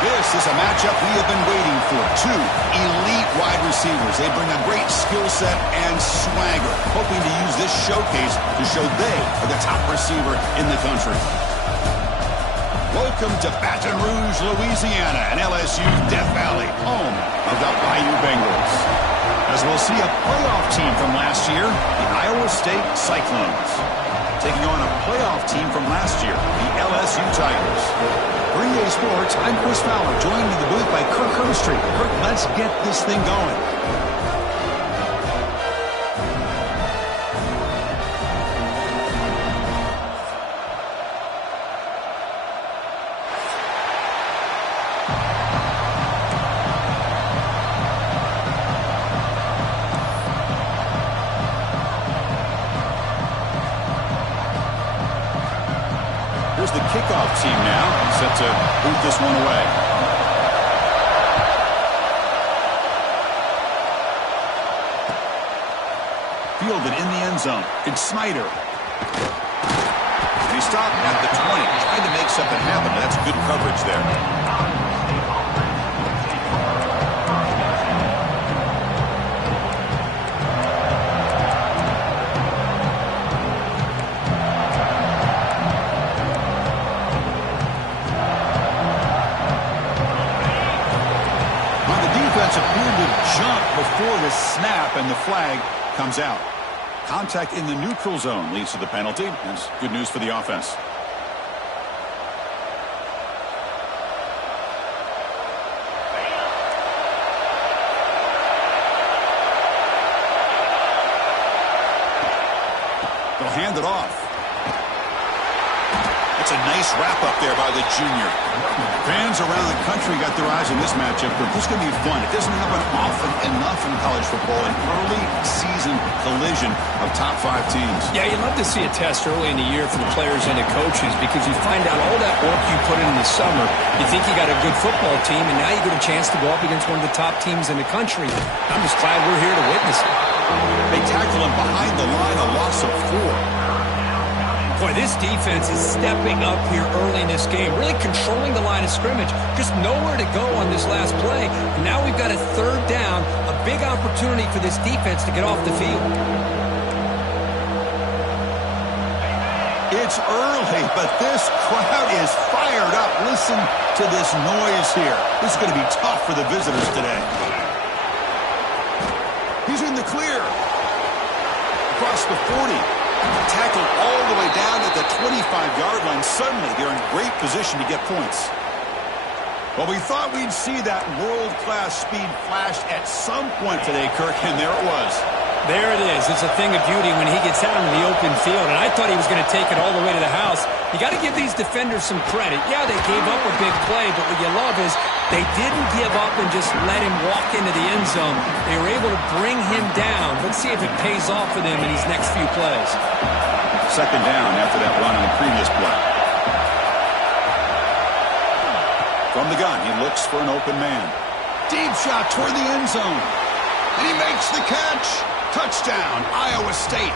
This is a matchup we have been waiting for. Two elite wide receivers. They bring a great skill set and swagger, hoping to use this showcase to show they are the top receiver in the country. Welcome to Baton Rouge, Louisiana, and LSU's Death Valley, home of the Bayou Bengals. As we'll see a playoff team from last year, the Iowa State Cyclones, taking on a playoff team from last year, the LSU Tigers. For EA Sports, I'm Chris Fowler, joined in the booth by Kirk Herbstreit. Kirk, let's get this thing going. Here's the kickoff team now, set to boot this one away. Fielded in the end zone. It's Snyder. And he stopped at the 20, trying to make something happen. That's good coverage there. Appeared to jump before the snap, and the flag comes out. Contact in the neutral zone leads to the penalty. That's good news for the offense. They'll hand it off. That's a nice wrap-up there by the junior. Fans around the country got their eyes on this matchup. This is going to be fun. It doesn't happen often enough in college football, an early season collision of top 5 teams. Yeah, you'd love to see a test early in the year for the players and the coaches, because you find out all that work you put in the summer. You think you got a good football team, and now you get a chance to go up against one of the top teams in the country. I'm just glad we're here to witness it. They tackle him behind the line, a loss of 4. Boy, this defense is stepping up here early in this game, really controlling the line of scrimmage. Just nowhere to go on this last play. And now we've got a third down, a big opportunity for this defense to get off the field. It's early, but this crowd is fired up. Listen to this noise here. This is going to be tough for the visitors today. He's in the clear. Across the 40. Tackled all the way down at the 25-yard line. Suddenly, they're in great position to get points. Well, we thought we'd see that world-class speed flash at some point today, Kirk, and there it was. There it is. It's a thing of beauty when he gets out into the open field, and I thought he was going to take it all the way to the house. You got to give these defenders some credit. Yeah, they gave up a big play, but what you love is they didn't give up and just let him walk into the end zone. They were able to bring him down. Let's see if it pays off for them in these next few plays. Second down after that run on the previous play. From the gun, he looks for an open man. Deep shot toward the end zone. And he makes the catch. Touchdown, Iowa State.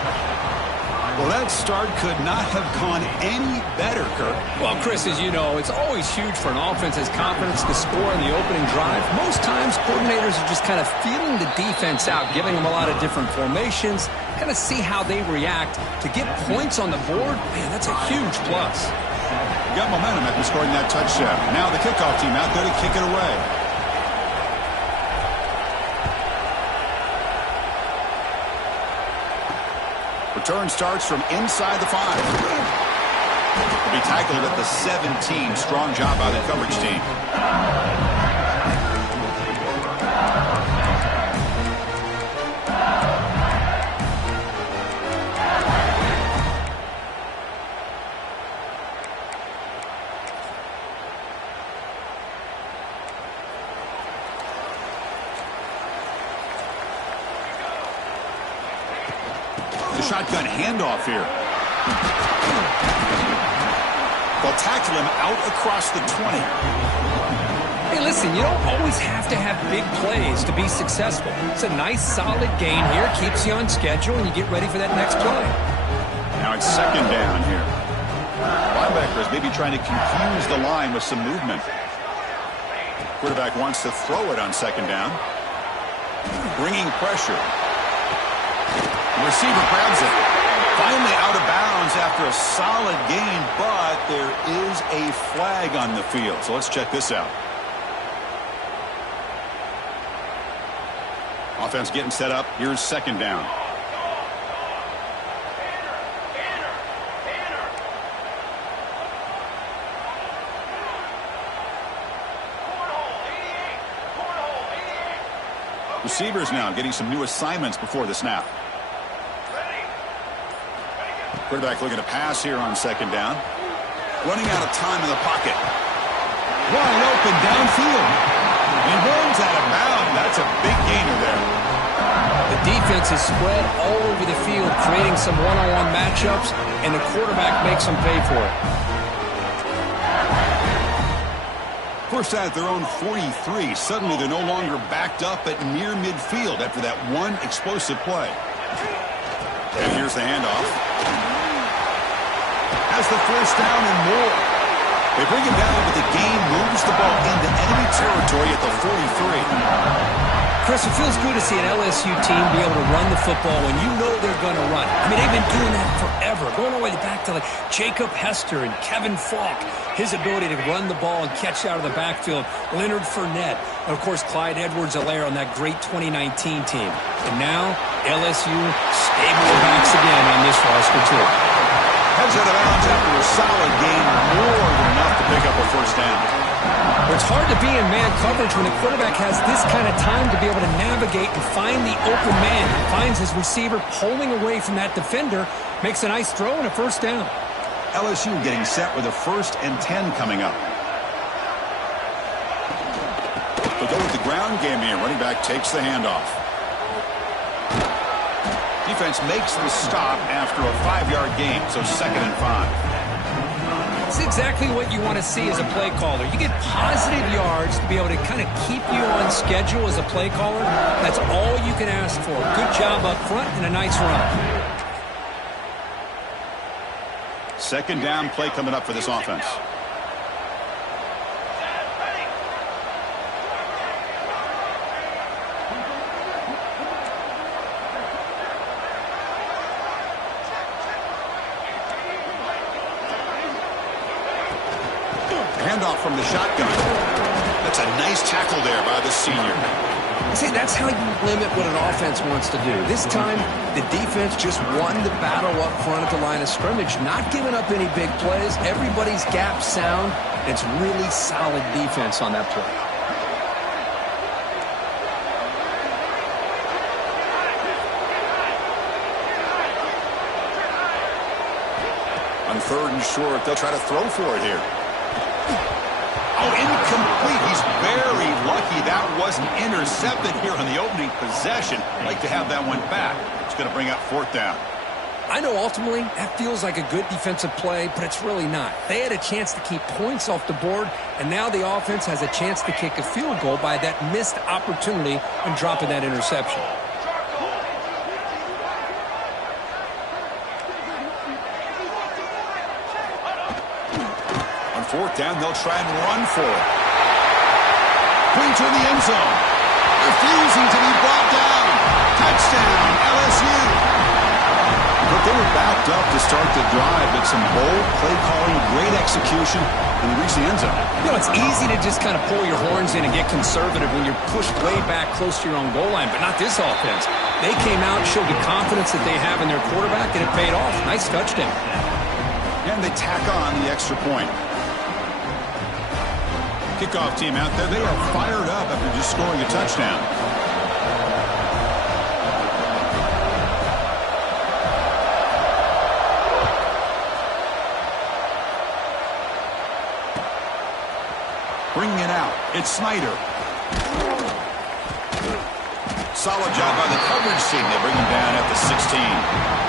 Well, that start could not have gone any better, Kirk. Well, Chris, as you know, it's always huge for an offense that has confidence to score in the opening drive. Most times, coordinators are just kind of feeling the defense out, giving them a lot of different formations, kind of see how they react. To get points on the board, man, that's a huge plus. Got momentum after scoring that touchdown. Now the kickoff team out there to kick it away. Return starts from inside the 5. Will be tackled at the 17. Strong job by the coverage team. Shotgun handoff here. They'll tackle him out across the 20. Hey, listen, you don't always have to have big plays to be successful. It's a nice, solid gain here. Keeps you on schedule, and you get ready for that next play. Now it's second down here. Linebackers maybe trying to confuse the line with some movement. Quarterback wants to throw it on second down. Bringing pressure. The receiver grabs it. Finally out of bounds after a solid gain, but there is a flag on the field. So let's check this out. Offense getting set up. Here's second down. Receivers now getting some new assignments before the snap. Quarterback looking to pass here on second down. Running out of time in the pocket. Wide open downfield. And runs out of bounds. That's a big gainer there. The defense is spread all over the field, creating some one-on-one matchups, and the quarterback makes them pay for it. First down at their own 43. Suddenly they're no longer backed up at near midfield after that one explosive play. And here's the handoff. Has the first down and more. They bring him down, but the game moves the ball into enemy territory at the 43. Chris, it feels good to see an LSU team be able to run the football when you know they're going to run. I mean, they've been doing that forever, going all the way back to like Jacob Hester and Kevin Falk. His ability to run the ball and catch out of the backfield. Leonard Fournette. And, of course, Clyde Edwards-Helaire on that great 2019 team. And now, LSU stable their backs again on this roster, too. Heads out of bounds after a solid gain, more than enough to pick up a first down. It's hard to be in man coverage when the quarterback has this kind of time to be able to navigate and find the open man. He finds his receiver pulling away from that defender, makes a nice throw and a first down. LSU getting set with a 1st and 10 coming up. They'll go with the ground game here. Running back takes the handoff. Defense makes the stop after a 5-yard gain, so 2nd and 5. It's exactly what you want to see as a play caller. You get positive yards to be able to kind of keep you on schedule as a play caller. That's all you can ask for. Good job up front and a nice run. 2nd down play coming up for this offense. Handoff from the shotgun. That's a nice tackle there by the senior. See, that's how you limit what an offense wants to do. This time, the defense just won the battle up front at the line of scrimmage, not giving up any big plays. Everybody's gap sound. It's really solid defense on that play. On 3rd and short, they'll try to throw for it here. Oh, incomplete. He's very lucky that wasn't intercepted here on the opening possession. Like to have that one back. It's going to bring up 4th down. I know ultimately that feels like a good defensive play, but it's really not. They had a chance to keep points off the board, and now the offense has a chance to kick a field goal by that missed opportunity and dropping that interception. On 4th down, they'll try and run for it. Point to the end zone. Refusing to be brought down. Touchdown, LSU. But they were backed up to start the drive, but some bold play calling, great execution, and they reached the end zone. You know, it's easy to just kind of pull your horns in and get conservative when you're pushed way back close to your own goal line, but not this offense. They came out, showed the confidence that they have in their quarterback, and it paid off. Nice touchdown. And they tack on the extra point. Kickoff team out there, they are fired up after just scoring a touchdown. Bringing it out, it's Snyder. Solid job by the coverage team. They bring him down at the 16.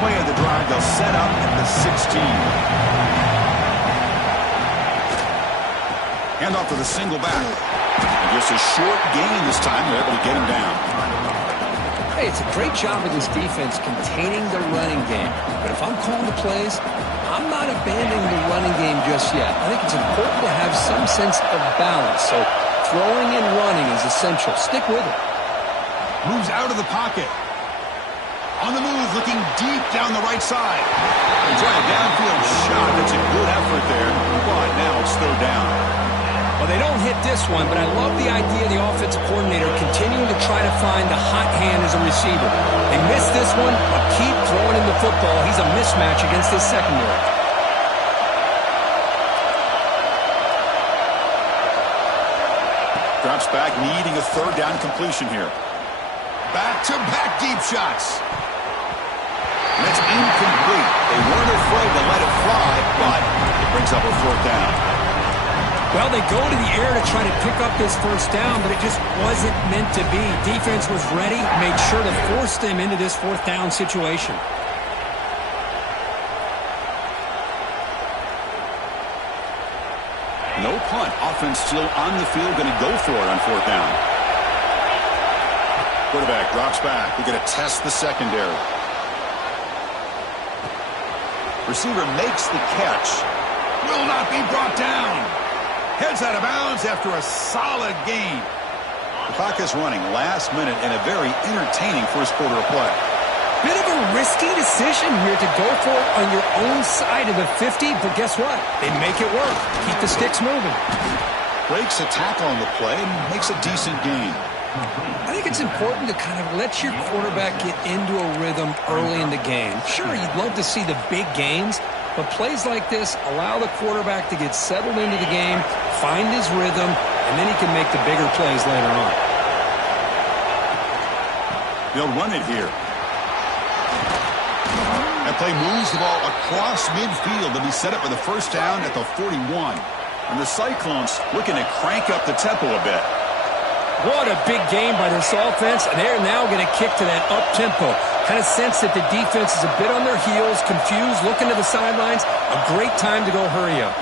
Play of the drive, they'll set up at the 16. Hand off to the single back. And just a short gain this time. They're able to get him down. Hey, it's a great job of this defense containing the running game. But if I'm calling the plays, I'm not abandoning the running game just yet. I think it's important to have some sense of balance. So throwing and running is essential. Stick with it. Moves out of the pocket. On the move, looking deep down the right side. He tried a downfield shot. That's a good effort there. But now it's third down. Well, they don't hit this one, but I love the idea of the offensive coordinator continuing to try to find the hot hand as a receiver. They missed this one, but keep throwing him the football. He's a mismatch against this secondary. Drops back, needing a third down completion here. Back-to-back deep shots. And it's incomplete. They weren't afraid to let it fly, but it brings up a fourth down. Well, they go to the air to try to pick up this first down, but it just wasn't meant to be. Defense was ready, made sure to force them into this fourth down situation. No punt. Offense still on the field, going to go for it on fourth down. Quarterback drops back. We're going to test the secondary. Receiver makes the catch. Will not be brought down. Heads out of bounds after a solid gain. The clock is running last minute in a very entertaining first quarter of play. Bit of a risky decision here to go for it on your own side of the 50, but guess what? They make it work. Keep the sticks moving. Breaks a tackle on the play and makes a decent gain. I think it's important to kind of let your quarterback get into a rhythm early in the game. Sure, you'd love to see the big gains, but plays like this allow the quarterback to get settled into the game, find his rhythm, and then he can make the bigger plays later on. They'll run it here. That play moves the ball across midfield to be set up for the first down at the 41. And the Cyclones looking to crank up the tempo a bit. What a big game by this offense, and they're now going to kick to that up-tempo. Kind of sense that the defense is a bit on their heels, confused, looking to the sidelines. A great time to go hurry up.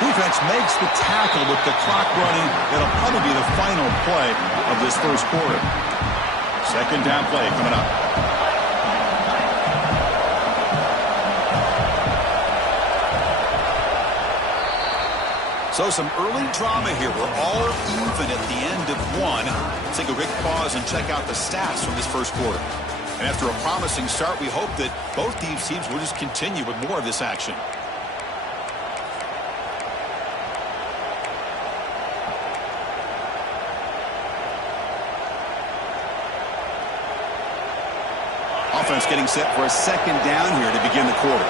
Defense makes the tackle with the clock running. It'll probably be the final play of this first quarter. Second down play coming up. So some early drama here. We're all even at the end of one. Let's take a quick pause and check out the stats from this first quarter. And after a promising start, we hope that both these teams will just continue with more of this action. Offense getting set for a second down here to begin the quarter.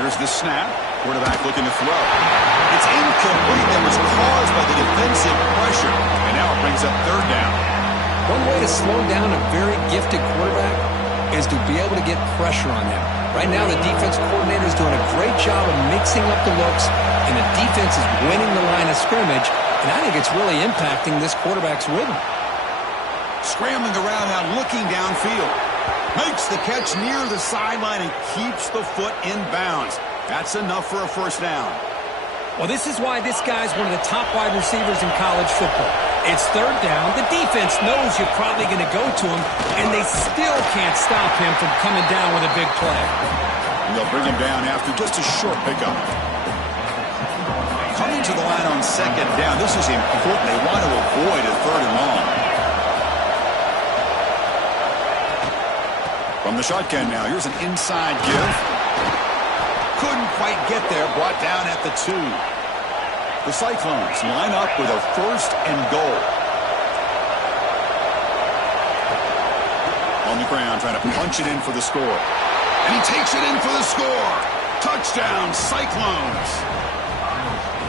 Here's the snap. Quarterback looking to throw. It's incomplete. That was caused by the defensive pressure. And now it brings up third down. One way to slow down a very gifted quarterback is to be able to get pressure on him. Right now, the defense coordinator is doing a great job of mixing up the looks, and the defense is winning the line of scrimmage, and I think it's really impacting this quarterback's rhythm. Scrambling around now, looking downfield. Makes the catch near the sideline and keeps the foot in bounds. That's enough for a first down. Well, this is why this guy's one of the top wide receivers in college football. It's third down. The defense knows you're probably going to go to him, and they still can't stop him from coming down with a big play. And they'll bring him down after just a short pickup. Coming to the line on second down. This is important. They want to avoid a third and long. From the shotgun now, here's an inside give. Couldn't quite get there, brought down at the 2. The Cyclones line up with a first and goal. On the ground, trying to punch it in for the score. And he takes it in for the score. Touchdown, Cyclones.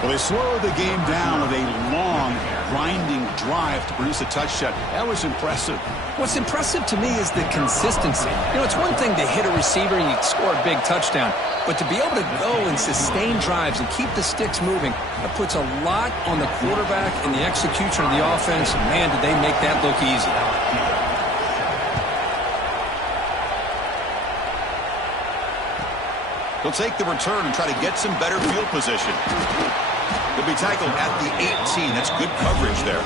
Well, they slowed the game down with a long, grinding drive to produce a touchdown. That was impressive. What's impressive to me is the consistency. You know, it's one thing to hit a receiver and you score a big touchdown, but to be able to go and sustain drives and keep the sticks moving, that puts a lot on the quarterback and the execution of the offense. And man, did they make that look easy. He'll take the return and try to get some better field position. He'll be tackled at the 18. That's good coverage there.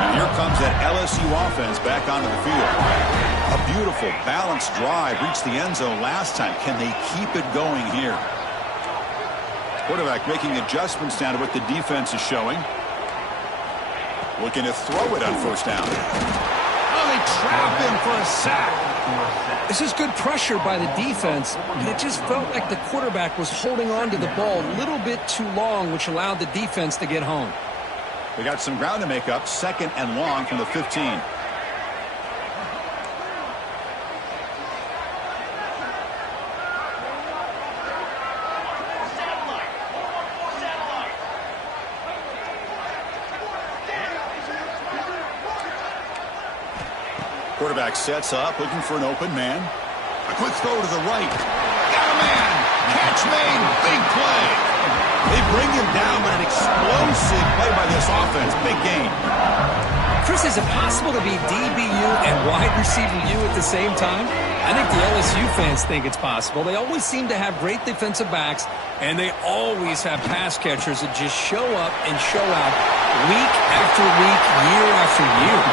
And here comes that LSU offense back onto the field. A beautiful, balanced drive reached the end zone last time. Can they keep it going here? Quarterback making adjustments down to what the defense is showing. Looking to throw it on first down. Oh, they trap him for a sack. This is good pressure by the defense, but it just felt like the quarterback was holding on to the ball a little bit too long, which allowed the defense to get home. They got some ground to make up, 2nd and long from the 15. Quarterback sets up, looking for an open man. A quick throw to the right. Got a man. Catch made. Big play. They bring him down, but an explosive play by this offense. Big gain. Chris, is it possible to be DBU and wide receiver U at the same time? I think the LSU fans think it's possible. They always seem to have great defensive backs, and they always have pass catchers that just show up and show out week after week, year after year.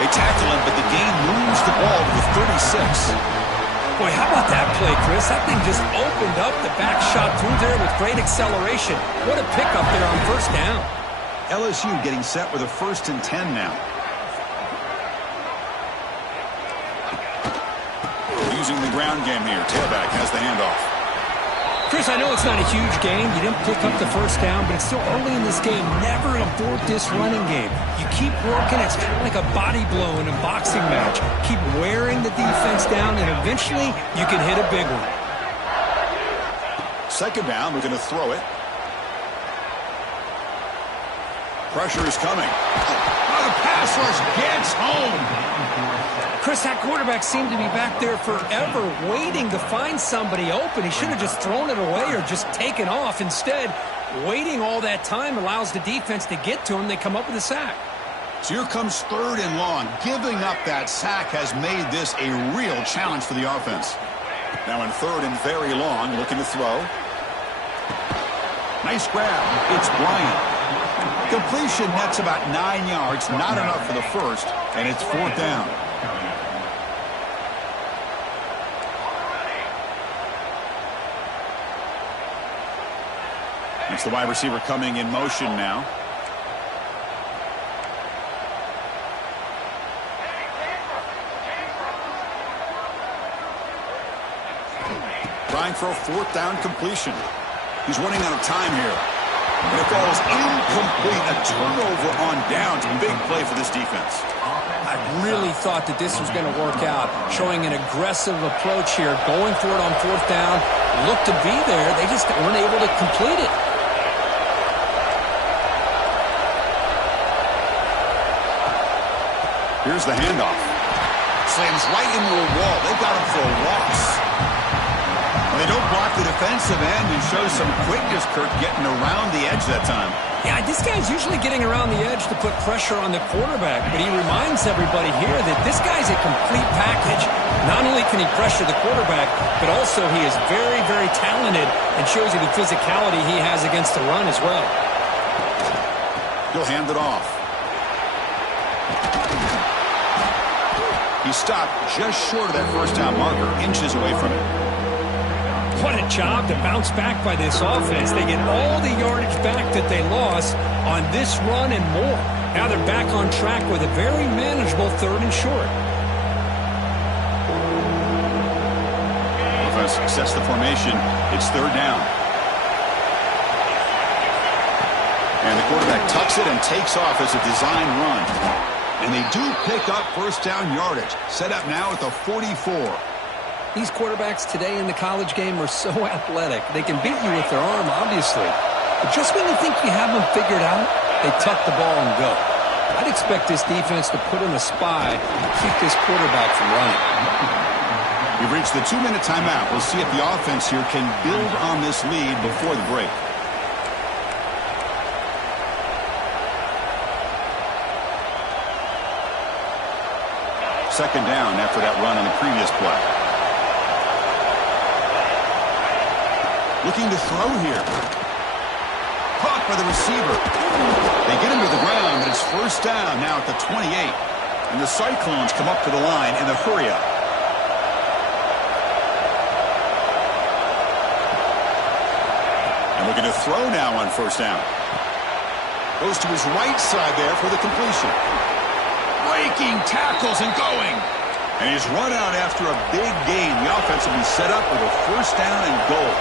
They tackle him, but the gain moves the ball to the 36. Boy, how about that play, Chris? That thing just opened up. The back shot through there with great acceleration. What a pickup there on first down. LSU getting set with a 1st and 10 now. Using the ground game here. Tailback has the handoff. Chris, I know it's not a huge game. You didn't pick up the first down, but it's still early in this game. Never abort this running game. You keep working. It's kind of like a body blow in a boxing match. Keep wearing the defense down, and eventually you can hit a big one. 2nd down. We're going to throw it. Pressure is coming. Oh, the pass rush gets home. Chris, that quarterback seemed to be back there forever waiting to find somebody open. He should have just thrown it away or just taken off. Instead, waiting all that time allows the defense to get to him. They come up with a sack. So here comes 3rd and long. Giving up that sack has made this a real challenge for the offense. Now in 3rd and very long, looking to throw. Nice grab. It's Bryant. Completion nets about 9 yards. Not enough for the first, and it's 4th down. It's the wide receiver coming in motion now. Trying for a 4th down completion. He's running out of time here. And it falls incomplete. A turnover on downs. Big play for this defense. I really thought that this was going to work out. Showing an aggressive approach here. Going for it on 4th down. Looked to be there. They just weren't able to complete it. Here's the handoff. Slams right into a wall. They got him for a loss. They don't block the defensive end and show some quickness, Kurt, getting around the edge that time. Yeah, this guy's usually getting around the edge to put pressure on the quarterback, but he reminds everybody here that this guy's a complete package. Not only can he pressure the quarterback, but also he is very, very talented and shows you the physicality he has against the run as well. He'll hand it off. He stopped just short of that first down marker, inches away from it. What a job to bounce back by this offense. They get all the yardage back that they lost on this run and more. Now they're back on track with a very manageable 3rd and short. Offense sets the formation. It's 3rd down. And the quarterback tucks it and takes off as a design run. And they do pick up first down yardage. Set up now at the 44. These quarterbacks today in the college game are so athletic. They can beat you with their arm, obviously. But just when you think you have them figured out, they tuck the ball and go. I'd expect this defense to put in a spy and keep this quarterback from running. We've reached the 2-minute timeout. We'll see if the offense here can build on this lead before the break. Second down after that run on the previous play. Looking to throw here. Caught by the receiver. They get him to the ground, but it's first down now at the 28. And the Cyclones come up to the line in the hurry-up. And looking to throw now on first down. Goes to his right side there for the completion. Breaking tackles and going. And he's run out after a big gain. The offense will be set up with a first down and goal.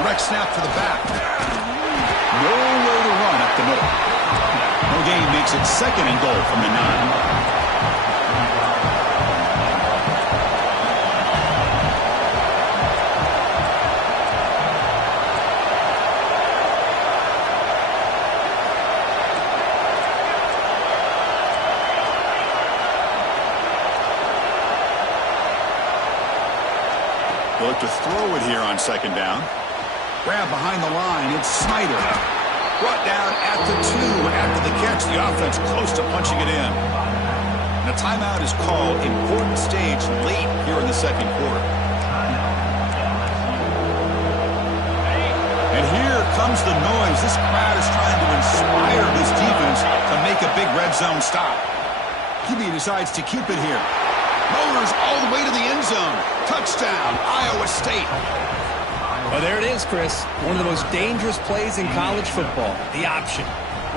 Direct snap to the back. Nowhere to run up the middle. No gain makes it second and goal from the 9. They'll look to throw it here on second down. Grab behind the line. It's Snyder. Brought down at the 2 after the catch. The offense close to punching it in. And a timeout is called. Important stage late here in the second quarter. And here comes the noise. This crowd is trying to inspire this defense to make a big red zone stop. QB decides to keep it here. Motors all the way to the end zone. Touchdown, Iowa State. Well, there it is, Chris. One of the most dangerous plays in college football, the option.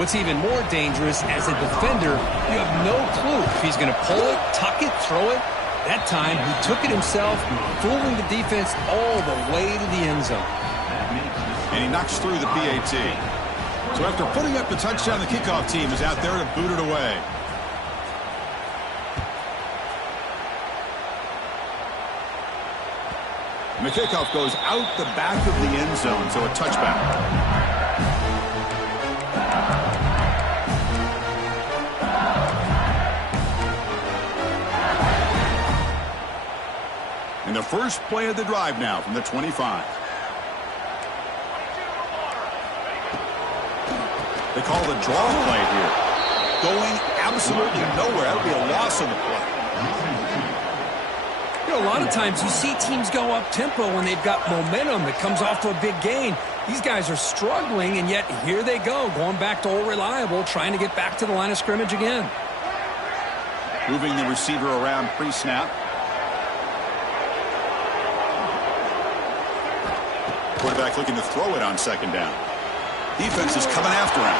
What's even more dangerous, as a defender, you have no clue if he's going to pull it, tuck it, throw it. That time, he took it himself, fooling the defense all the way to the end zone. And he knocks through the PAT. So after putting up the touchdown, the kickoff team is out there to boot it away. And the kickoff goes out the back of the end zone, so a touchback. And the first play of the drive now from the 25. They call the draw play here. Going absolutely nowhere. That would be a loss on the play. You know, a lot of times you see teams go up-tempo when they've got momentum that comes off to a big gain. These guys are struggling, and yet here they go, going back to old reliable, trying to get back to the line of scrimmage again. Moving the receiver around pre-snap. Quarterback looking to throw it on second down. Defense is coming after him.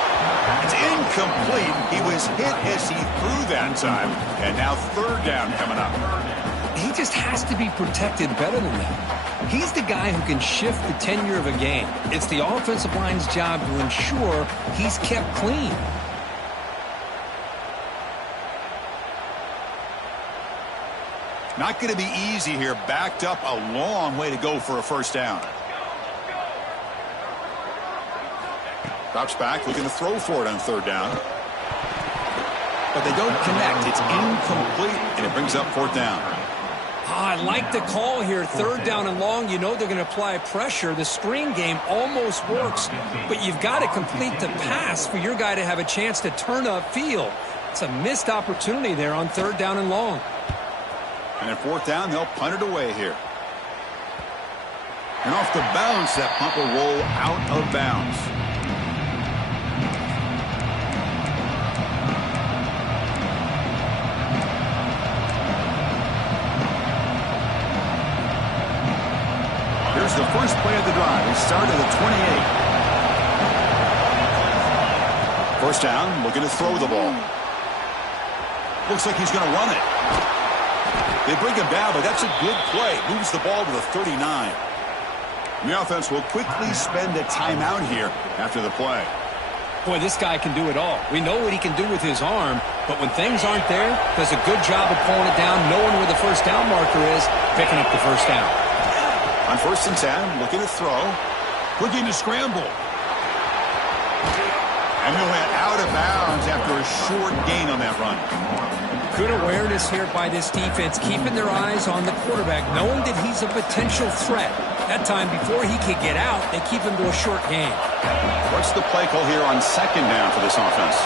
It's incomplete. He was hit as he threw that time, and now third down coming up. He just has to be protected better than that. He's the guy who can shift the tenure of a game. It's the offensive line's job to ensure he's kept clean. Not going to be easy here. Backed up a long way to go for a first down. Drops back, looking to throw for it on third down. But they don't connect. It's incomplete, and it brings up fourth down. I like the call here. Third down and long. You know they're going to apply pressure. The screen game almost works, but you've got to complete the pass for your guy to have a chance to turn upfield. It's a missed opportunity there on third down and long. And at fourth down, they'll punt it away here. And off the bounce, that punt will roll out of bounds. Here's the first play of the drive. He started at 28. First down, looking to throw the ball. Looks like he's going to run it. They bring him down, but that's a good play. Moves the ball to the 39. The offense will quickly spend a timeout here after the play. Boy, this guy can do it all. We know what he can do with his arm, but when things aren't there, does a good job of pulling it down, knowing where the first down marker is, picking up the first down. On first and 10, looking to throw. Looking to scramble. And he went out of bounds after a short gain on that run. Good awareness here by this defense, keeping their eyes on the quarterback, knowing that he's a potential threat. That time, before he could get out, they keep him to a short gain. What's the play call here on second down for this offense?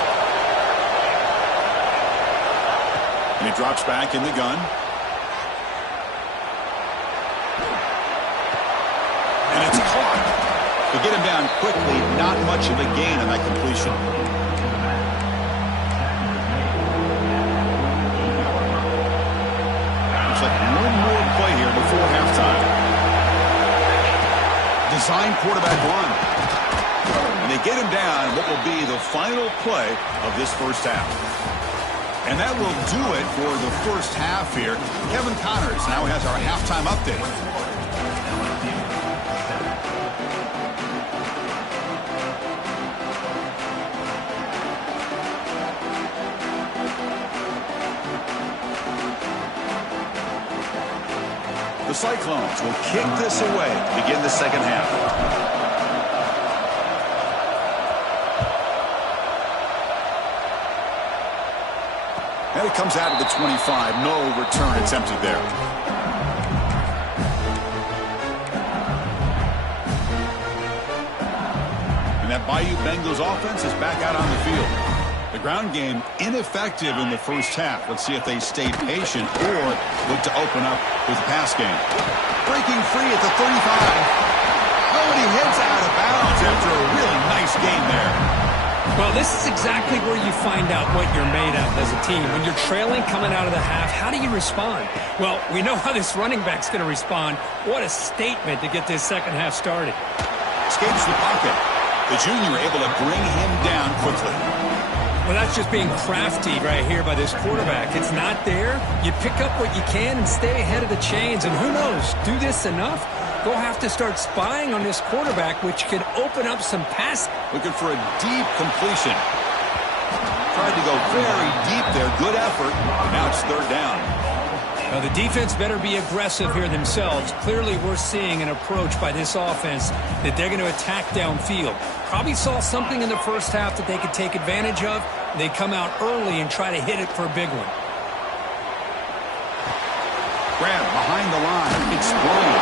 And he drops back in the gun. And it's caught. To get him down quickly, not much of a gain on that completion. Looks like one more play here before halftime. Design quarterback run. And they get him down what will be the final play of this first half. And that will do it for the first half here. Kevin Connors now has our halftime update. The Cyclones will kick this away to begin the second half. And it comes out of the 25. No return attempted there. And that Bayou Bengals offense is back out on the field. The ground game ineffective in the first half. Let's see if they stay patient or look to open up with the pass game. Breaking free at the 35. Oh, and he heads out of bounds after a really nice game there. Well, this is exactly where you find out what you're made of as a team. When you're trailing coming out of the half, how do you respond? Well, we know how this running back's going to respond. What a statement to get this second half started. Escapes the pocket. The junior able to bring him down quickly. Well, that's just being crafty right here by this quarterback. It's not there. You pick up what you can and stay ahead of the chains. And who knows, do this enough, they'll have to start spying on this quarterback, which could open up some pass. Looking for a deep completion. Tried to go very deep there. Good effort. Now it's third down. Now, the defense better be aggressive here themselves. Clearly, we're seeing an approach by this offense that they're going to attack downfield. Probably saw something in the first half that they could take advantage of. They come out early and try to hit it for a big one. Grab behind the line. Explode.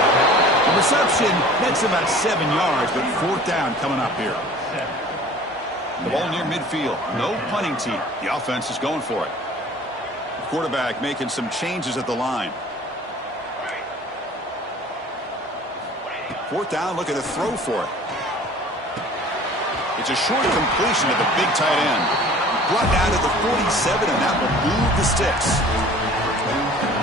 The reception nets about 7 yards, but fourth down coming up here. The ball near midfield. No punting team. The offense is going for it. Quarterback making some changes at the line. Fourth down, looking to throw for it. It's a short completion to the big tight end. Brought down to the 47, and that will move the sticks.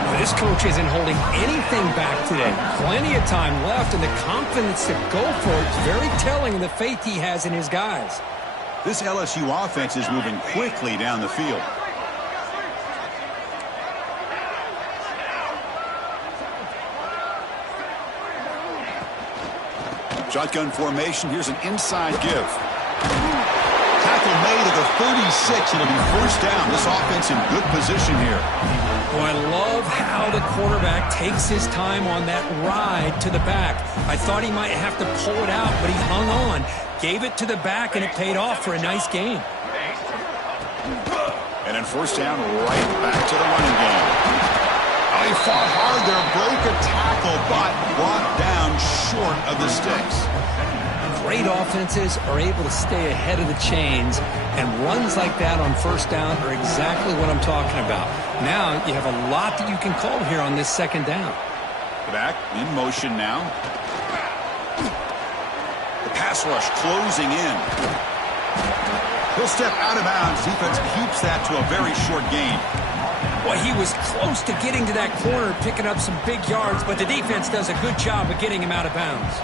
Well, this coach isn't holding anything back today. Plenty of time left, and the confidence to go for it is very telling of the faith he has in his guys. This LSU offense is moving quickly down the field. Shotgun formation. Here's an inside give. Tackle made at the 36. It'll be first down. This offense in good position here. Well, I love how the quarterback takes his time on that ride to the back. I thought he might have to pull it out, but he hung on. Gave it to the back, and it paid off for a nice gain. And then first down, right back to the running game. Oh, he fought hard there, broke a tackle, but brought down short of the sticks. Great offenses are able to stay ahead of the chains, and runs like that on first down are exactly what I'm talking about. Now you have a lot that you can call here on this second down. Back in motion now. The pass rush closing in. He'll step out of bounds. Defense keeps that to a very short gain. Well, he was close to getting to that corner, picking up some big yards, but the defense does a good job of getting him out of bounds.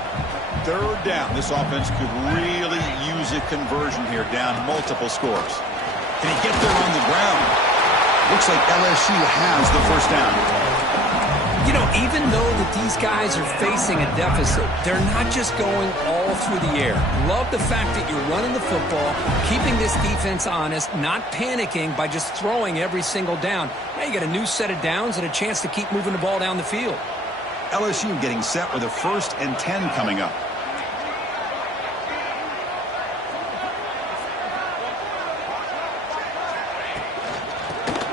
Third down. This offense could really use a conversion here, down multiple scores. Can he get there on the ground? Looks like LSU has the first down. You know, even though that these guys are facing a deficit, they're not just going all through the air. Love the fact that you're running the football, keeping this defense honest, not panicking by just throwing every single down. Now you got a new set of downs and a chance to keep moving the ball down the field. LSU getting set with a 1st and 10 coming up.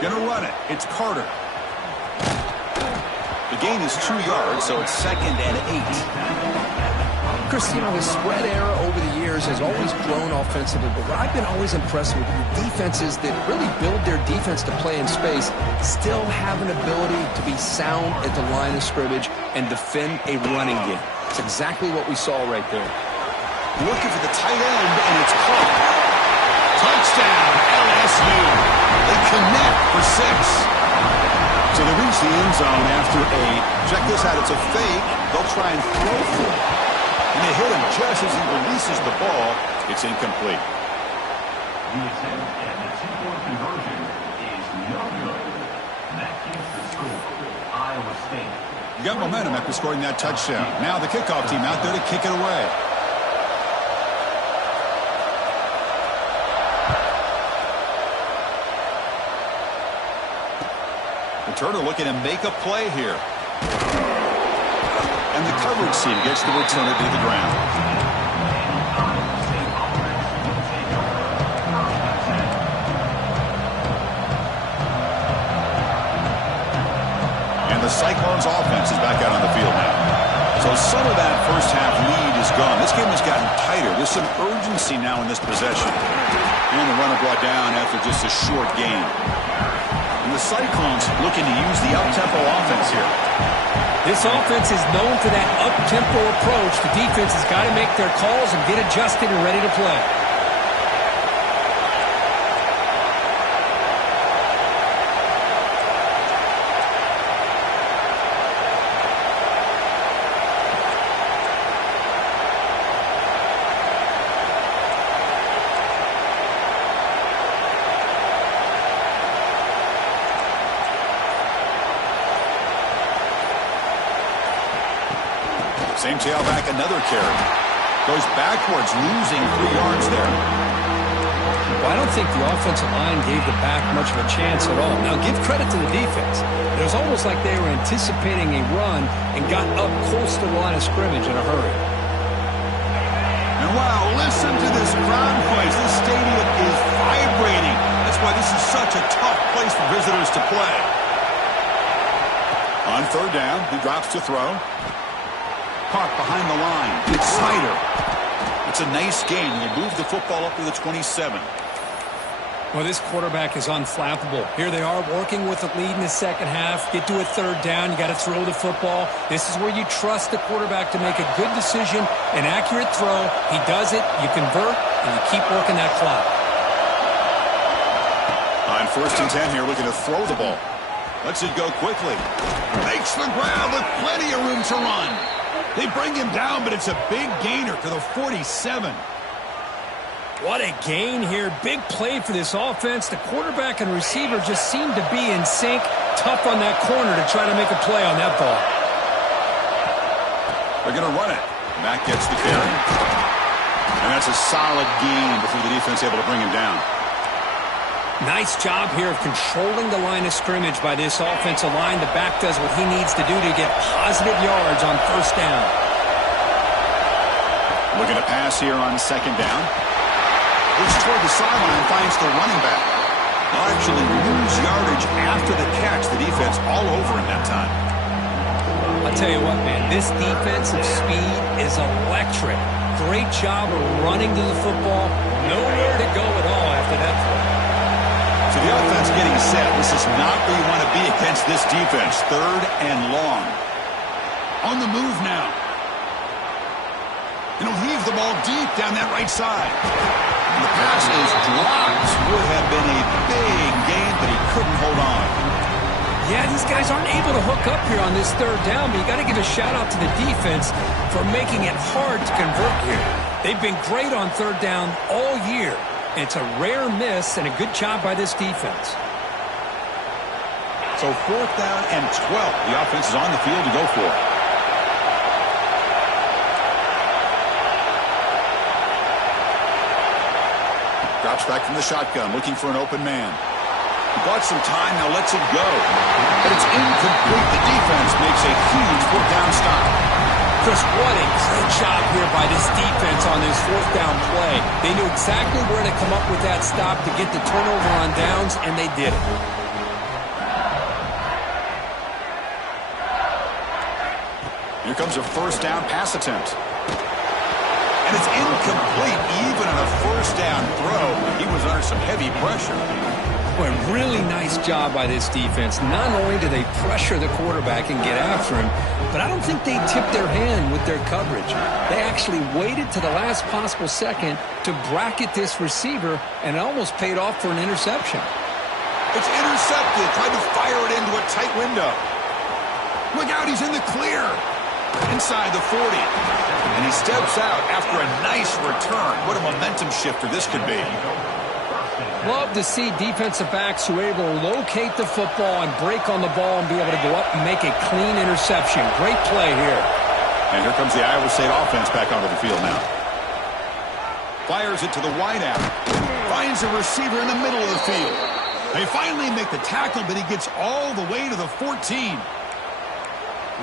Gonna run it. It's Carter. The gain is 2 yards, so it's 2nd and 8. Chris, you know, the spread era over the years years has always grown offensively, but what I've been always impressed with the defenses that really build their defense to play in space still have an ability to be sound at the line of scrimmage and defend a running game. It's exactly what we saw right there. Looking for the tight end, and it's caught. Touchdown, LSU. They connect for 6. So they reach the end zone after 8. Check this out. It's a fake. They'll try and throw for it. And they hit him just as he releases the ball. It's incomplete. The attempt at the two-point conversion is no good. That keeps the score. Iowa State. You got momentum after scoring that touchdown. Now the kickoff team out there to kick it away. Returner looking to make a play here. And the coverage team gets the returner to the ground. And the Cyclones offense is back out on the field now. So some of that first half lead is gone. This game has gotten tighter. There's some urgency now in this possession. And the runner brought down after just a short game. And the Cyclones looking to use the up-tempo offense here. This offense is known for that up-tempo approach. The defense has got to make their calls and get adjusted and ready to play. Same tailback, another carry. Goes backwards, losing 3 yards there. Well, I don't think the offensive line gave the back much of a chance at all. Now, give credit to the defense. It was almost like they were anticipating a run and got up close to the line of scrimmage in a hurry. And wow, listen to this crowd noise. This stadium is vibrating. That's why this is such a tough place for visitors to play. On 3rd down, he drops to throw. Park behind the line. It's Snyder. It's a nice game. He'll move the football up to the 27. Well, this quarterback is unflappable. Here they are working with a lead in the second half. Get to a 3rd down. You got to throw the football. This is where you trust the quarterback to make a good decision, an accurate throw. He does it. You convert, and you keep working that clock. On 1st and 10 here, looking to throw the ball. Lets it go quickly. Makes the grab with plenty of room to run. They bring him down, but it's a big gainer to the 47. What a gain here. Big play for this offense. The quarterback and receiver just seem to be in sync. Tough on that corner to try to make a play on that ball. They're going to run it. Mack gets the carry. And that's a solid gain before the defense able to bring him down. Nice job here of controlling the line of scrimmage by this offensive line. The back does what he needs to do to get positive yards on 1st down. Looking to pass here on 2nd down. Looks toward the sideline, finds the running back. They'll actually lose yardage after the catch. The defense all over him that time. I'll tell you what, man, this defensive speed is electric. Great job of running to the football. Nowhere to go at all after that play. So the offense getting set. This is not where you want to be against this defense. 3rd and long. On the move now. And he'll heave the ball deep down that right side. And the pass is dropped. Would have been a big gain, but he couldn't hold on. Yeah, these guys aren't able to hook up here on this 3rd down, but you got to give a shout out to the defense for making it hard to convert here. They've been great on 3rd down all year. It's a rare miss and a good job by this defense. So 4th down and 12. The offense is on the field to go for it. Drops back from the shotgun, looking for an open man. He bought some time, now lets it go. But it's incomplete. The defense makes a huge 4th down stop. Chris, what a great job here by this defense on this 4th down play. They knew exactly where to come up with that stop to get the turnover on downs, and they did it. Here comes a 1st down pass attempt. And it's incomplete. Even on a first down throw, he was under some heavy pressure. Boy, really nice job by this defense. Not only do they pressure the quarterback and get after him, but I don't think they tipped their hand with their coverage. They actually waited to the last possible second to bracket this receiver, and it almost paid off for an interception. It's intercepted. Tried to fire it into a tight window. Look out, he's in the clear. Inside the 40. And he steps out after a nice return. What a momentum shifter this could be. Love to see defensive backs who are able to locate the football and break on the ball and be able to go up and make a clean interception. Great play here. And here comes the Iowa State offense back onto the field now. Fires it to the wideout. Finds a receiver in the middle of the field. They finally make the tackle, but he gets all the way to the 14.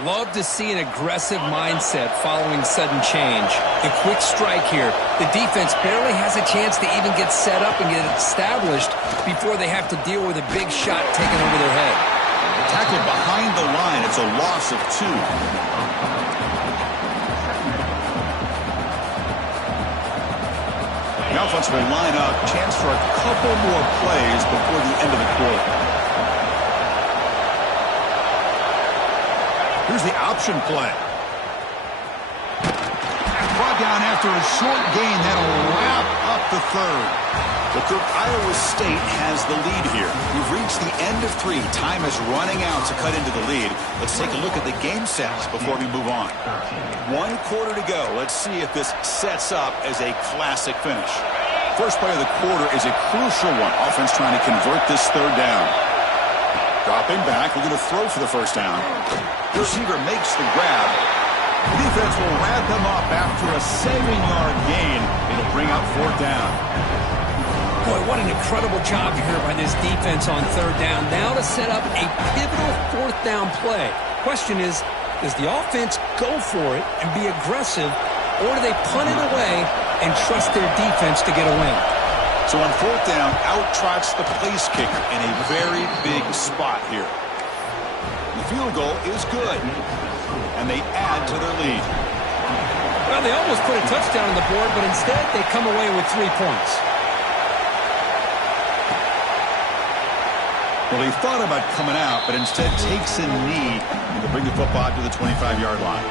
Love to see an aggressive mindset following sudden change. The quick strike here. The defense barely has a chance to even get set up and get established before they have to deal with a big shot taken over their head. Tackled behind the line. It's a loss of 2. The offense will line up. Chance for a couple more plays before the end of the quarter. Here's the option play. Brought down after a short gain. That'll wrap up the third. Well, Cook, Iowa State has the lead here. We've reached the end of 3. Time is running out to cut into the lead. Let's take a look at the game sets before we move on. 1 quarter to go. Let's see if this sets up as a classic finish. First play of the quarter is a crucial one. Offense trying to convert this third down. Dropping back, we're going to throw for the first down. Receiver makes the grab. The defense will wrap him up after a 7-yard gain. It'll bring up 4th down. Boy, what an incredible job here by this defense on 3rd down. Now to set up a pivotal 4th down play. Question is, does the offense go for it and be aggressive, or do they punt it away and trust their defense to get a win? So on 4th down, out trots the place kicker in a very big spot here. The field goal is good, and they add to their lead. Well, they almost put a touchdown on the board, but instead they come away with 3 points. Well, he thought about coming out, but instead takes a knee to bring the football to the 25-yard line.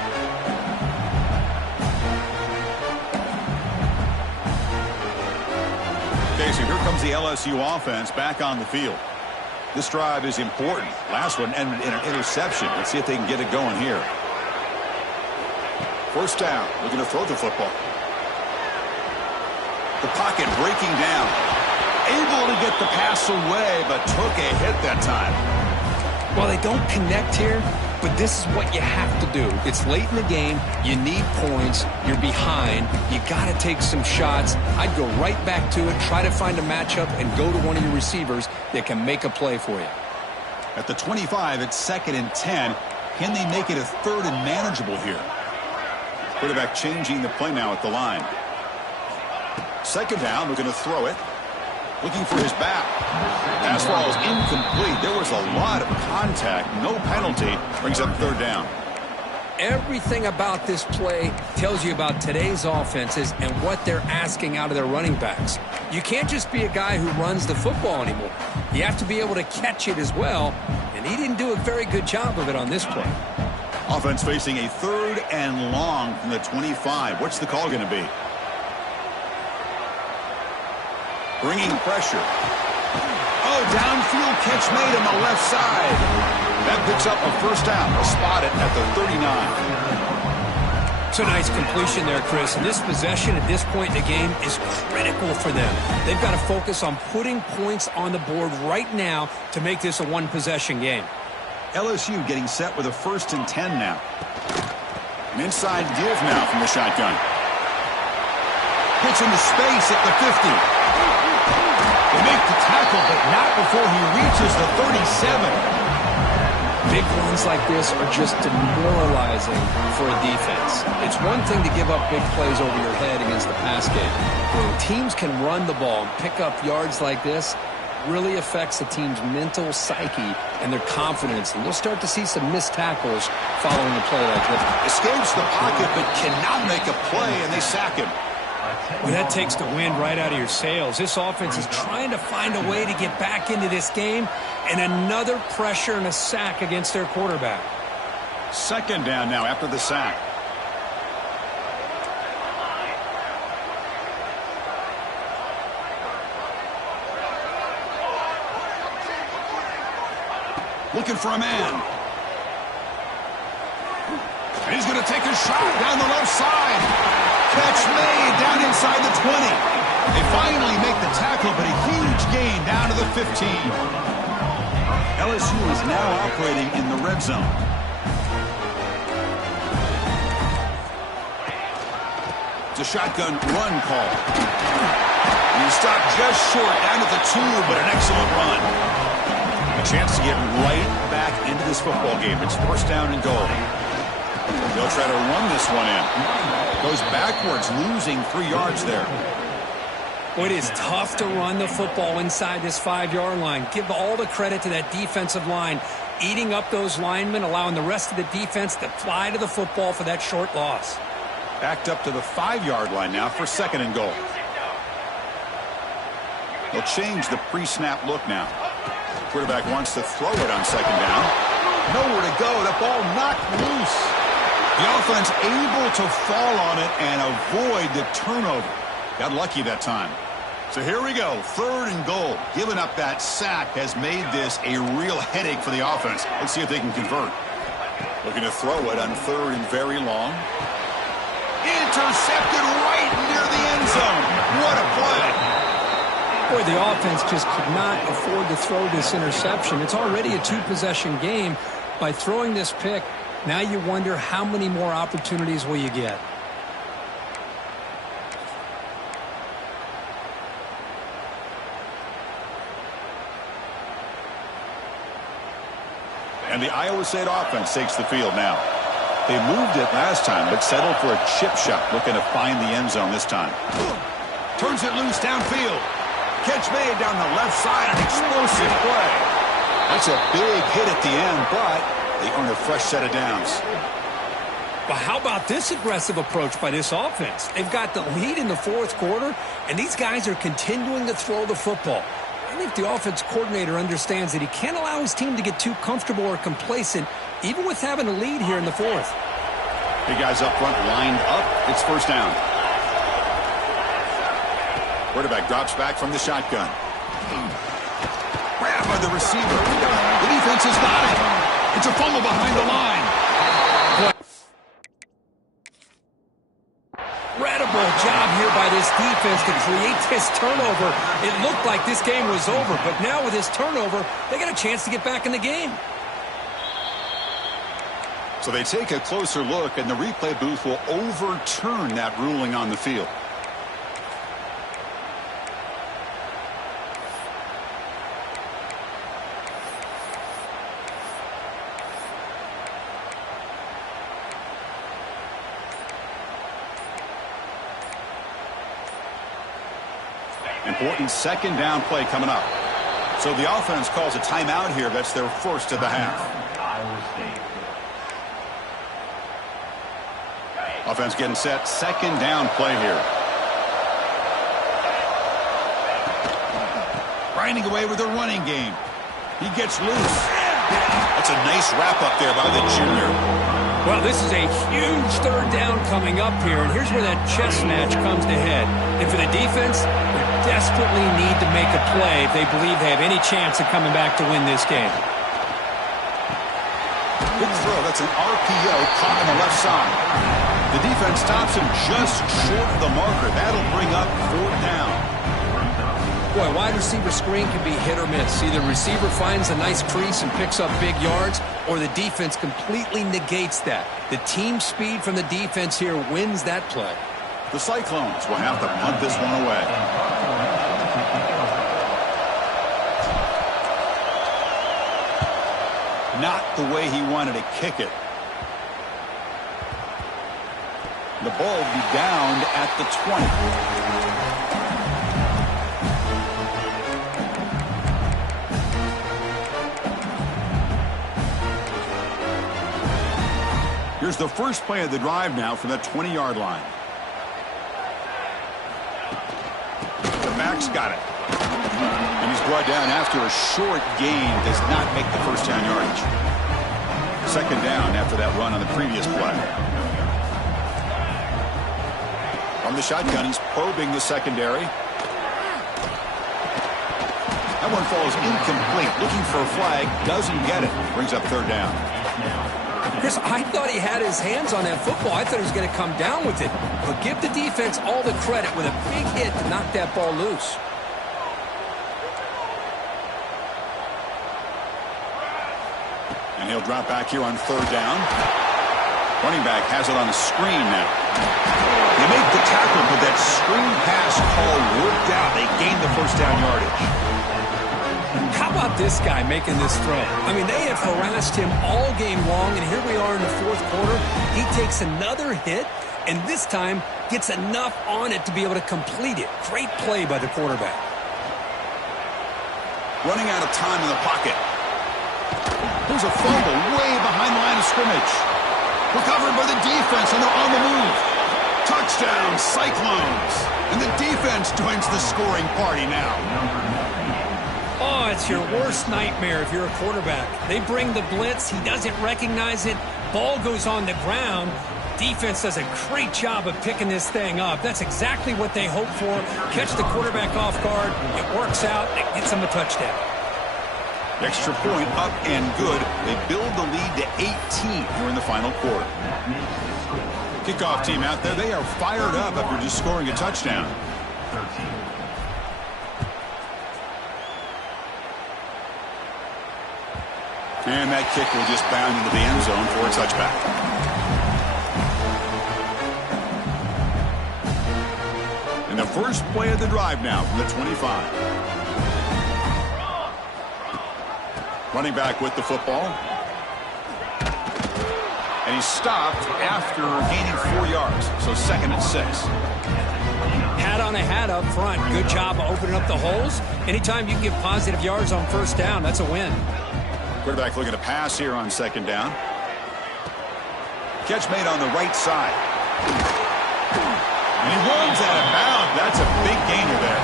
Okay, so here comes the LSU offense back on the field. This drive is important. Last one ended in an interception. Let's see if they can get it going here. First down. Looking to throw the football. The pocket breaking down. Able to get the pass away, but took a hit that time. Well, they don't connect here, but this is what you have to do. It's late in the game. You need points. You're behind. You got to take some shots. I'd go right back to it, try to find a matchup, and go to one of your receivers that can make a play for you. At the 25, it's 2nd and 10. Can they make it a 3rd and manageable here? Quarterback changing the play now at the line. 2nd down, we're going to throw it. Looking for his back. Pass ball is incomplete. There was a lot of contact. No penalty. Brings up 3rd down. Everything about this play tells you about today's offenses and what they're asking out of their running backs. You can't just be a guy who runs the football anymore. You have to be able to catch it as well, and he didn't do a very good job of it on this play. Offense facing a 3rd and long from the 25. What's the call going to be? Bringing pressure. Oh, downfield catch made on the left side. That picks up a first down. They'll spot it at the 39. It's a nice completion there, Chris. And this possession at this point in the game is critical for them. They've got to focus on putting points on the board right now to make this a one-possession game. LSU getting set with a 1st and 10 now. An inside give now from the shotgun. Hits into space at the 50. They make the tackle, but not before he reaches the 37. Big runs like this are just demoralizing for a defense. It's one thing to give up big plays over your head against the pass game. When teams can run the ball and pick up yards like this, really affects the team's mental psyche and their confidence. And you'll start to see some missed tackles following a play like this. Escapes the pocket but cannot make a play, and they sack him. Well, that takes the wind right out of your sails. This offense is trying to find a way to get back into this game, and another pressure and a sack against their quarterback. Second down now after the sack. Looking for a man. And he's going to take a shot down the left side. Catch made down inside the 20. They finally make the tackle, but a huge gain down to the 15. LSU is now operating in the red zone. It's a shotgun run call. And he stopped just short down at the 2, but an excellent run. A chance to get right back into this football game. It's first down and goal. They'll try to run this one in. Goes backwards, losing 3 yards there. Well, it is tough to run the football inside this 5-yard line. Give all the credit to that defensive line, eating up those linemen, allowing the rest of the defense to fly to the football for that short loss. Backed up to the 5-yard line now for second and goal. They'll change the pre-snap look now. Quarterback wants to throw it on second down. Nowhere to go. The ball knocked loose. The offense able to fall on it and avoid the turnover. Got lucky that time. So here we go. Third and goal. Giving up that sack has made this a real headache for the offense. Let's see if they can convert. Looking to throw it on third and very long. Intercepted right near the end zone. What a play. Boy, the offense just could not afford to throw this interception. It's already a 2-possession game. By throwing this pick, now you wonder how many more opportunities will you get. And the Iowa State offense takes the field now. They moved it last time, but settled for a chip shot, looking to find the end zone this time. Turns it loose downfield. Catch made down the left side, an explosive play. That's a big hit at the end, but they earn a fresh set of downs. But how about this aggressive approach by this offense? They've got the lead in the fourth quarter, and these guys are continuing to throw the football. I think the offense coordinator understands that he can't allow his team to get too comfortable or complacent, even with having a lead here in the fourth. Big guys up front lined up. It's first down. Quarterback drops back from the shotgun. Grab by the receiver. The defense has got it. It's a fumble behind the line. Incredible job here by this defense to create this turnover. It looked like this game was over, but now with this turnover, they got a chance to get back in the game. So they take a closer look, and the replay booth will overturn that ruling on the field. Important second down play coming up. So the offense calls a timeout here. That's their first of the half. Offense getting set. Second down play here. Grinding away with a running game. He gets loose. That's a nice wrap up there by the junior. Well, this is a huge third down coming up here, and here's where that chess match comes to head. And for the defense, they desperately need to make a play if they believe they have any chance of coming back to win this game. Good throw. That's an RPO caught on the left side. The defense stops him just short of the marker. That'll bring up fourth down. Boy, a wide receiver screen can be hit or miss. Either receiver finds a nice crease and picks up big yards, or the defense completely negates that. The team speed from the defense here wins that play. The Cyclones will have to punt this one away. Not the way he wanted to kick it. The ball will be down at the 20. Here's the first play of the drive now from the 20-yard line. The back's got it. And he's brought down after a short gain. Does not make the first down yardage. Second down after that run on the previous play. From the shotgun, he's probing the secondary. That one falls incomplete. Looking for a flag. Doesn't get it. Brings up third down. Chris, I thought he had his hands on that football. I thought he was going to come down with it. But give the defense all the credit with a big hit to knock that ball loose. And he'll drop back here on third down. Running back has it on the screen now. They make the tackle, but that screen pass call worked out. They gained the first down yardage. How about this guy making this throw? I mean, they have harassed him all game long, and here we are in the fourth quarter. He takes another hit, and this time gets enough on it to be able to complete it. Great play by the quarterback. Running out of time in the pocket. There's a fumble way behind the line of scrimmage. Recovered by the defense, and they're on the move. Touchdown, Cyclones. And the defense joins the scoring party now. Oh, it's your worst nightmare if you're a quarterback. They bring the blitz. He doesn't recognize it. Ball goes on the ground. Defense does a great job of picking this thing up. That's exactly what they hope for. Catch the quarterback off guard. It works out. It gets them a touchdown. Extra point up and good. They build the lead to 18 here in the final quarter. Kickoff team out there. They are fired up after just scoring a touchdown. And that kick will just bound into the end zone for a touchback. And the first play of the drive now from the 25. Running back with the football. And he's stopped after gaining 4 yards. So second and 6. Hat on a hat up front. Good job of opening up the holes. Anytime you can get positive yards on first down, that's a win. Quarterback looking to pass here on second down. Catch made on the right side. And he runs out of bounds. That's a big gainer there.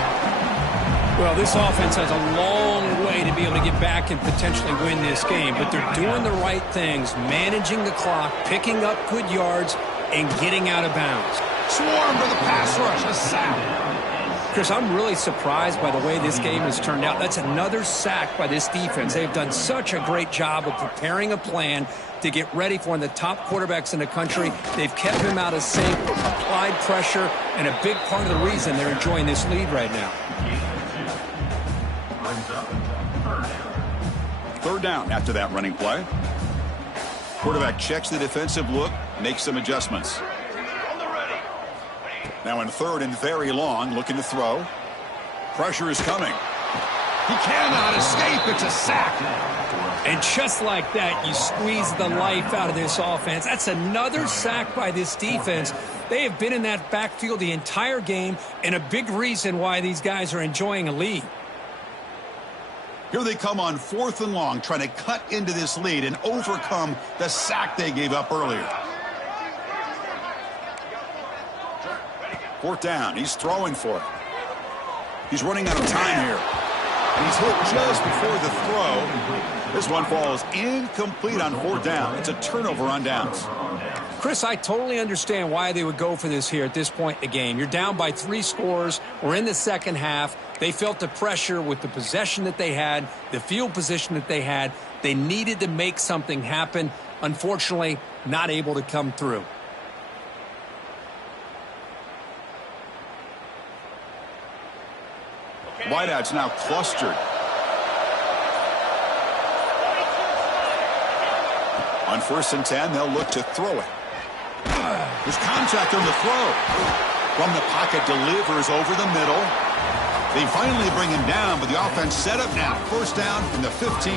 Well, this offense has a long way to be able to get back and potentially win this game, but they're doing the right things, managing the clock, picking up good yards, and getting out of bounds. Swarm for the pass rush, a sack. Chris, I'm really surprised by the way this game has turned out. That's another sack by this defense. They've done such a great job of preparing a plan to get ready for one of the top quarterbacks in the country. They've kept him out of sync, applied pressure, and a big part of the reason they're enjoying this lead right now. Third down after that running play. Quarterback checks the defensive look, makes some adjustments. Now in third and very long, looking to throw. Pressure is coming. He cannot escape. It's a sack. And just like that, you squeeze the life out of this offense. That's another sack by this defense. They have been in that backfield the entire game, and a big reason why these guys are enjoying a lead. Here they come on fourth and long, trying to cut into this lead and overcome the sack they gave up earlier. Fourth down. He's throwing for it. He's running out of time here. And he's hit just before the throw. This one falls incomplete on fourth down. It's a turnover on downs. Chris, I totally understand why they would go for this here at this point in the game. You're down by 3 scores. We're in the second half. They felt the pressure with the possession that they had, the field position that they had. They needed to make something happen. Unfortunately, not able to come through. Wideouts now clustered. On 1st and 10, they'll look to throw it. There's contact on the throw. From the pocket, delivers over the middle. They finally bring him down, but the offense set up now. First down from the 15.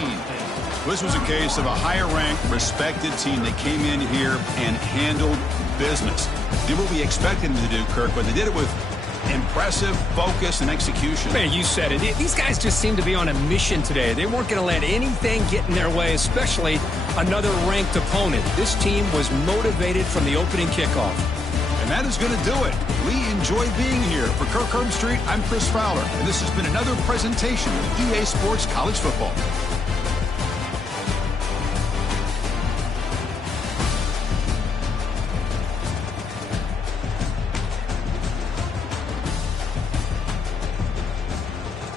This was a case of a higher-ranked, respected team that came in here and handled business. Did what we expected them to do, Kirk, but they did it with impressive focus and execution. Man, you said it. These guys just seem to be on a mission today. They weren't going to let anything get in their way, especially another ranked opponent. This team was motivated from the opening kickoff. And that is going to do it. We enjoy being here. For Kirk Street, I'm Chris Fowler, and this has been another presentation of EA Sports College Football.